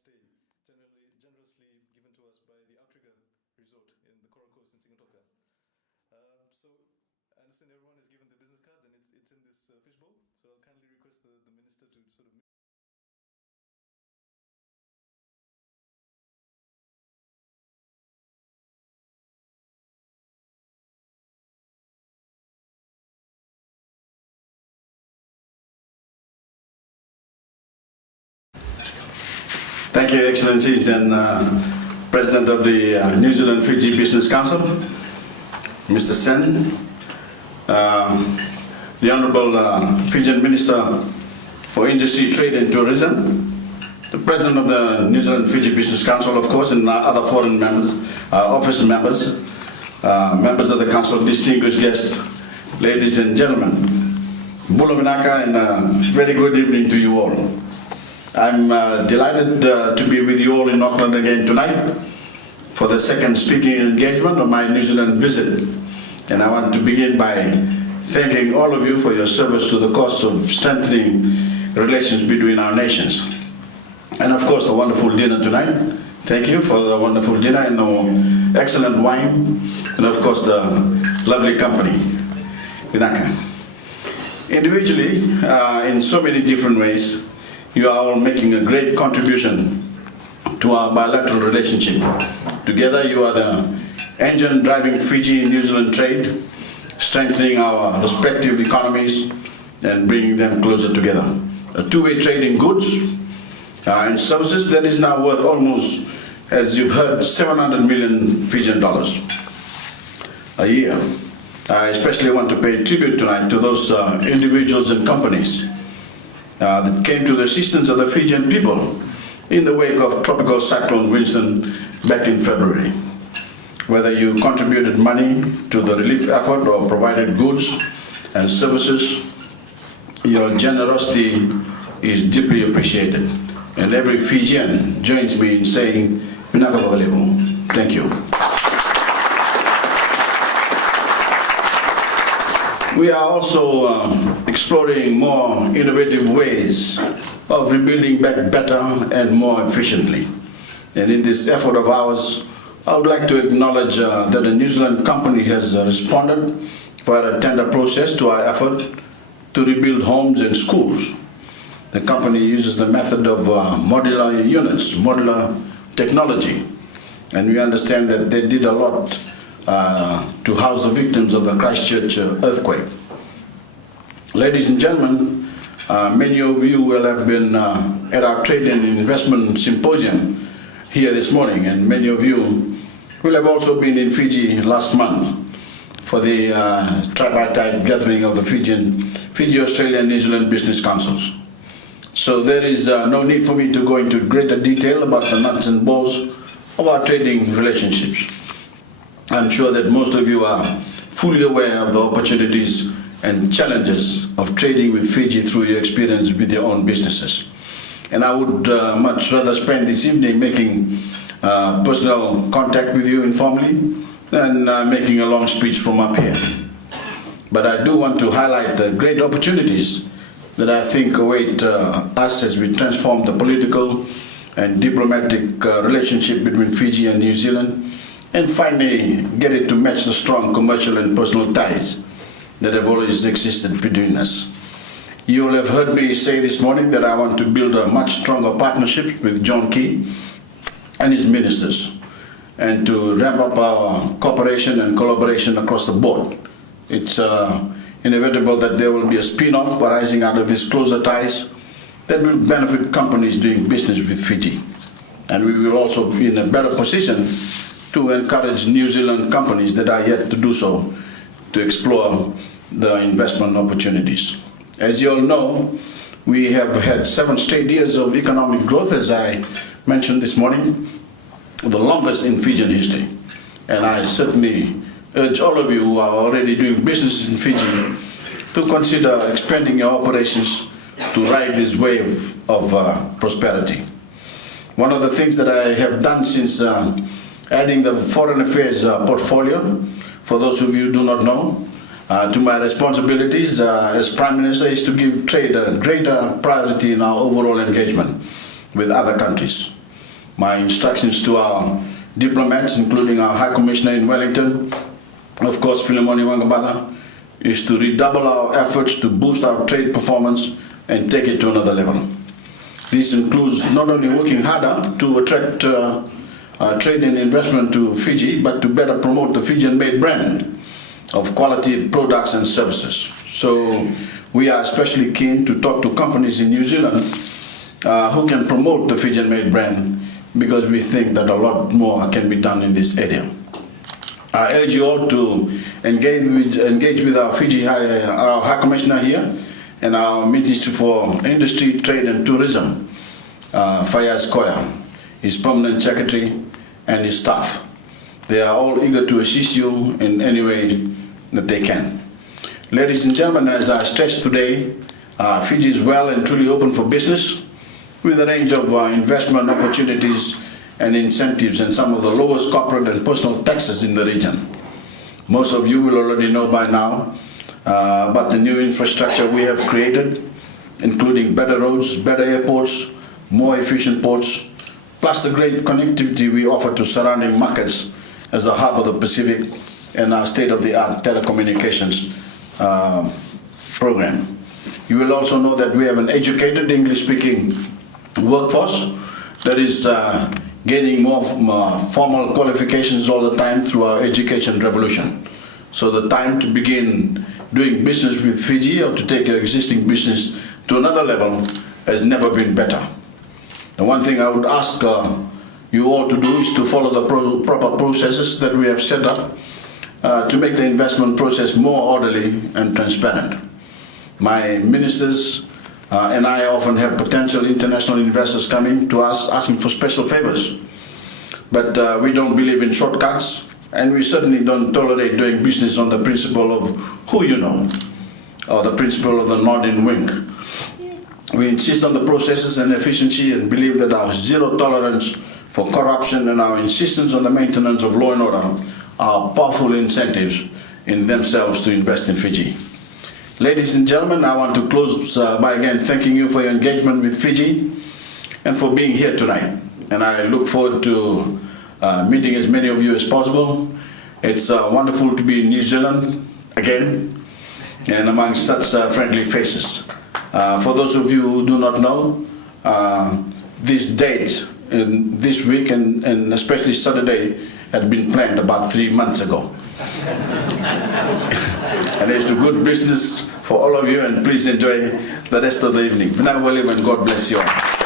stay generously given to us by the Outrigger Resort in the Coral Coast in Singatoka. So I understand everyone is given the business cards and it's in this fishbowl. So I'll kindly request the Minister to sort of Thank you, Excellencies, and President of the New Zealand Fiji Business Council, Mr. Sen, the Honourable Fijian Minister for Industry, Trade and Tourism, the President of the New Zealand Fiji Business Council, of course, and other foreign members, office members, members of the Council, distinguished guests, ladies and gentlemen. Bula Vinaka, and a very good evening to you all. I'm delighted to be with you all in Auckland again tonight for the second speaking engagement of my New Zealand visit. And I want to begin by thanking all of you for your service to the cause of strengthening relations between our nations. And of course, the wonderful dinner tonight. Thank you for the wonderful dinner and the excellent wine, and of course the lovely company. Vinaka. Individually, in so many different ways, you are all making a great contribution to our bilateral relationship. Together, you are the engine driving Fiji and New Zealand trade, strengthening our respective economies and bringing them closer together. A two-way trade in goods and services that is now worth almost, as you've heard, 700 million Fijian dollars a year. I especially want to pay tribute tonight to those individuals and companies that came to the assistance of the Fijian people in the wake of Tropical Cyclone Winston back in February. Whether you contributed money to the relief effort or provided goods and services, your generosity is deeply appreciated. And every Fijian joins me in saying, Vinaka Voreqe, thank you. We are also exploring more innovative ways of rebuilding back better and more efficiently. And in this effort of ours, I would like to acknowledge that a New Zealand company has responded via a tender process to our effort to rebuild homes and schools. The company uses the method of modular units, modular technology, and we understand that they did a lot to house the victims of the Christchurch earthquake. Ladies and gentlemen, many of you will have been at our Trade and Investment Symposium here this morning, and many of you will have also been in Fiji last month for the tripartite gathering of the Fiji, Australia and New Zealand Business Councils. So there is no need for me to go into greater detail about the nuts and bolts of our trading relationships. I'm sure that most of you are fully aware of the opportunities and challenges of trading with Fiji through your experience with your own businesses. And I would much rather spend this evening making personal contact with you informally than making a long speech from up here. But I do want to highlight the great opportunities that I think await us as we transform the political and diplomatic relationship between Fiji and New Zealand, and finally get it to match the strong commercial and personal ties that have always existed between us. You will have heard me say this morning that I want to build a much stronger partnership with John Key and his ministers, and to ramp up our cooperation and collaboration across the board. It's inevitable that there will be a spin-off arising out of these closer ties that will benefit companies doing business with Fiji. And we will also be in a better position to encourage New Zealand companies that are yet to do so to explore the investment opportunities. As you all know, we have had 7 straight years of economic growth, as I mentioned this morning, the longest in Fijian history. And I certainly urge all of you who are already doing business in Fiji to consider expanding your operations to ride this wave of prosperity. One of the things that I have done since adding the foreign affairs portfolio, for those of you who do not know, to my responsibilities as Prime Minister is to give trade a greater priority in our overall engagement with other countries. My instructions to our diplomats, including our High Commissioner in Wellington, of course, Philemon Wangabada, is to redouble our efforts to boost our trade performance and take it to another level. This includes not only working harder to attract trade and investment to Fiji, but to better promote the Fijian-made brand of quality products and services. So we are especially keen to talk to companies in New Zealand who can promote the Fijian-made brand, because we think that a lot more can be done in this area. I urge you all to engage with our our High Commissioner here and our Minister for Industry, Trade and Tourism, Fayaz Koya, his Permanent Secretary and his staff. They are all eager to assist you in any way that they can. Ladies and gentlemen, as I stressed today, Fiji is well and truly open for business, with a range of investment opportunities and incentives and some of the lowest corporate and personal taxes in the region. Most of you will already know by now about the new infrastructure we have created, including better roads, better airports, more efficient ports, plus the great connectivity we offer to surrounding markets as the hub of the Pacific and our state-of-the-art telecommunications program. You will also know that we have an educated English-speaking workforce that is gaining more formal qualifications all the time through our education revolution. So the time to begin doing business with Fiji, or to take your existing business to another level, has never been better. The one thing I would ask you all to do is to follow the proper processes that we have set up to make the investment process more orderly and transparent. My ministers and I often have potential international investors coming to us asking for special favors. But we don't believe in shortcuts, and we certainly don't tolerate doing business on the principle of who you know, or the principle of the nod and wink. We insist on the processes and efficiency and believe that our zero tolerance for corruption and our insistence on the maintenance of law and order are powerful incentives in themselves to invest in Fiji. Ladies and gentlemen, I want to close by again thanking you for your engagement with Fiji and for being here tonight. And I look forward to meeting as many of you as possible. It's wonderful to be in New Zealand again and among such friendly faces. For those of you who do not know, this date, this week and especially Saturday, had been planned about 3 months ago. And it's a good business for all of you, and please enjoy the rest of the evening. And God bless you all.